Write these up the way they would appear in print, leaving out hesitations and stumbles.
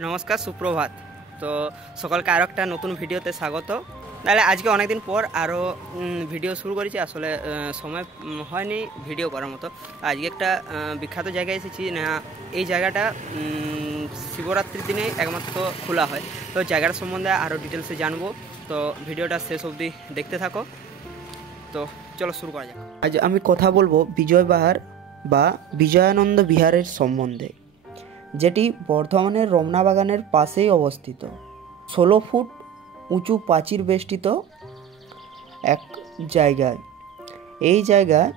নমস্কার, সুপ্রভাত। তো সকলকে আরও একটা নতুন ভিডিওতে স্বাগত। তাহলে আজকে অনেক দিন পর আরও ভিডিও শুরু করেছি। আসলে সময় হয়নি ভিডিও করার মতো। আজকে একটা বিখ্যাত জায়গায় এসেছি না। এই জায়গাটা শিবরাত্রির দিনে একমাত্র খোলা হয়। তো জায়গাটার সম্বন্ধে আরও ডিটেলসে জানবো। তো ভিডিওটা শেষ অবধি দেখতে থাকো। তো চলো শুরু করা যাক। আজ আমি কথা বলবো বিজয় বাহার বা বিজয়ানন্দ বিহারের সম্বন্ধে, যেটি বর্ধমানের রমনা বাগানের পাশেই অবস্থিত। 16 ফুট উঁচু প্রাচীর বেষ্টিত এক জায়গায়। এই জায়গায়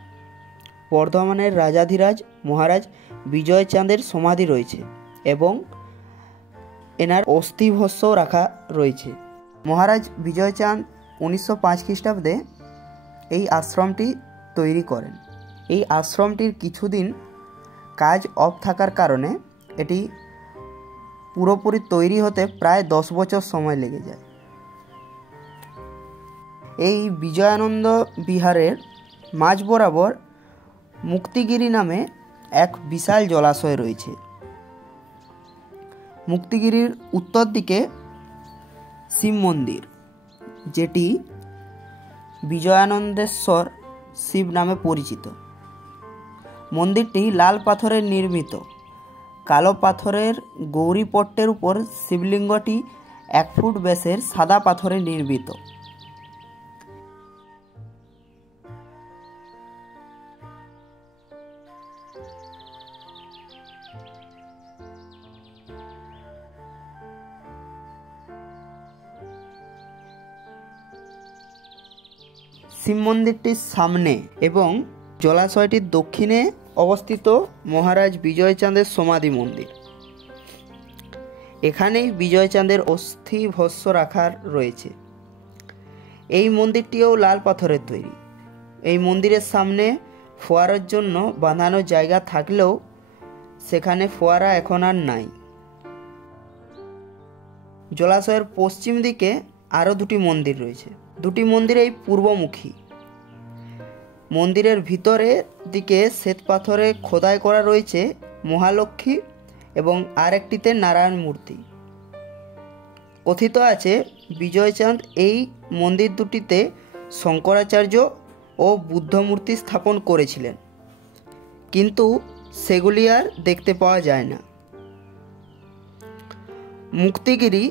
বর্ধমানের রাজাধিরাজ মহারাজ বিজয়চাঁদের সমাধি রয়েছে এবং এনার অস্থিভস্য রাখা রয়েছে। মহারাজ বিজয়চাঁদ 1905 খ্রিস্টাব্দে এই আশ্রমটি তৈরি করেন। এই আশ্রমটির কিছুদিন কাজ অফ থাকার কারণে এটি পুরোপুরি তৈরি হতে প্রায় 10 বছর সময় লেগে যায়। এই বিজয়ানন্দ বিহারের মাঝ বরাবর মুক্তিগিরি নামে এক বিশাল জলাশয় রয়েছে। মুক্তিগিরির উত্তর দিকে শিব মন্দির, যেটি বিজয়ানন্দেশ্বর শিব নামে পরিচিত। মন্দিরটি লাল পাথরের নির্মিত। কালো পাথরের গৌরীপট্টের উপর শিবলিঙ্গটি 1 ফুট ব্যাসের সাদা পাথরে নির্মিত। শিব মন্দিরটির সামনে এবং জলাশয়টির দক্ষিণে অবস্থিত মহারাজ বিজয়চাঁদের সমাধি মন্দির। এখানেই বিজয়চাঁদের অস্থি ভস্য রাখার রয়েছে। এই মন্দিরটিও লাল পাথরের তৈরি। এই মন্দিরের সামনে ফোয়ারার জন্য বাঁধানো জায়গা থাকলেও সেখানে ফোয়ারা এখন আর নাই। জলাশয়ের পশ্চিম দিকে আরও 2টি মন্দির রয়েছে। 2টি মন্দিরেই পূর্বমুখী। মন্দিরের ভিতরের দিকে শ্বেত পাথরে খোদাই করা রয়েছে মহালক্ষ্মী এবং আরেকটিতে নারায়ণ মূর্তি। কথিত আছে বিজয়চাঁদ এই মন্দির দুটিতে শঙ্করাচার্য ও বুদ্ধ মূর্তি স্থাপন করেছিলেন, কিন্তু সেগুলি আর দেখতে পাওয়া যায় না। মুক্তিগিরি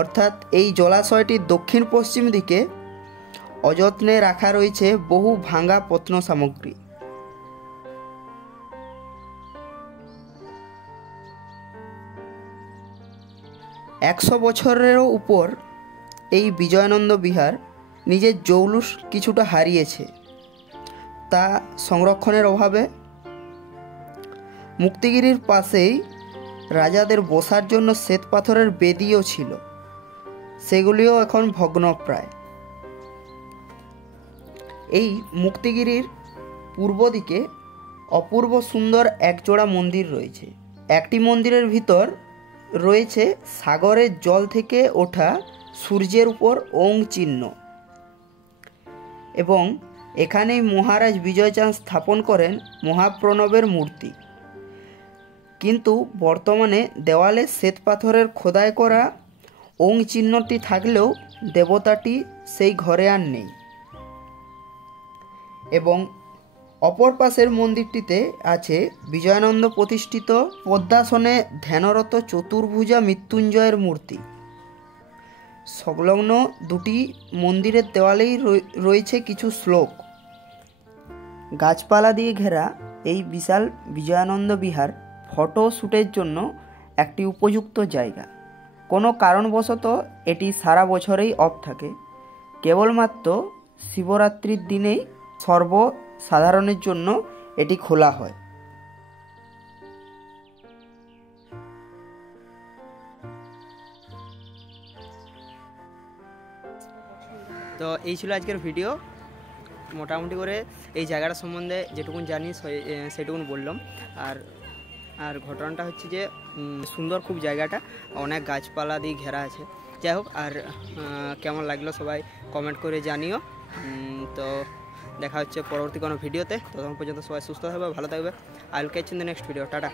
অর্থাৎ এই জলাশয়টির দক্ষিণ পশ্চিম দিকে অযত্নে রাখা রয়েছে বহু ভাঙা প্রত্ন সামগ্রী। একশো বছরেরও উপর এই বিজয়ানন্দ বিহার নিজের জৌলুস কিছুটা হারিয়েছে, তা সংরক্ষণের অভাবে। মুক্তিগিরির পাশেই রাজাদের বসার জন্য শ্বেত পাথরের বেদিও ছিল, সেগুলিও এখন ভগ্নপ্রায়। এই মুক্তিগিরির পূর্ব দিকে অপূর্ব সুন্দর একজোড়া মন্দির রয়েছে। একটি মন্দিরের ভিতর রয়েছে সাগরের জল থেকে ওঠা সূর্যের উপর ওং চিহ্ন এবং এখানেই মহারাজ বিজয়চাঁদ স্থাপন করেন মহাপ্রণবের মূর্তি। কিন্তু বর্তমানে দেওয়ালে শ্বেত পাথরের খোদাই করা ওং চিহ্নটি থাকলেও দেবতাটি সেই ঘরে আর নেই। এবং অপর পাশের মন্দিরটিতে আছে বিজয়ানন্দ প্রতিষ্ঠিত পদ্মাসনে ধ্যানরত চতুর্ভুজা মৃত্যুঞ্জয়ের মূর্তি। সংলগ্ন 2টি মন্দিরের দেওয়ালেই রয়েছে কিছু শ্লোক। গাছপালা দিয়ে ঘেরা এই বিশাল বিজয়ানন্দ বিহার ফটো শ্যুটের জন্য একটি উপযুক্ত জায়গা। কোনো কারণবশত এটি সারা বছরেই অফ থাকে। কেবলমাত্র শিবরাত্রির দিনেই সর্বসাধারণের জন্য এটি খোলা হয়। তো এই ছিল আজকের ভিডিও। মোটামুটি করে এই জায়গাটা সম্বন্ধে যেটুকুন জানি সেটুকুন বললাম। আর ঘটনাটা হচ্ছে যে সুন্দর খুব জায়গাটা, অনেক গাছপালা দিয়ে ঘেরা আছে। যাই হোক, আর কেমন লাগলো সবাই কমেন্ট করে জানিও। তো দেখা হচ্ছে পরবর্তী কোনো ভিডিওতে। ততক্ষণ পর্যন্ত সবাই সুস্থ থাকবে, ভালো থাকবে। I will catch in the next video. Tata.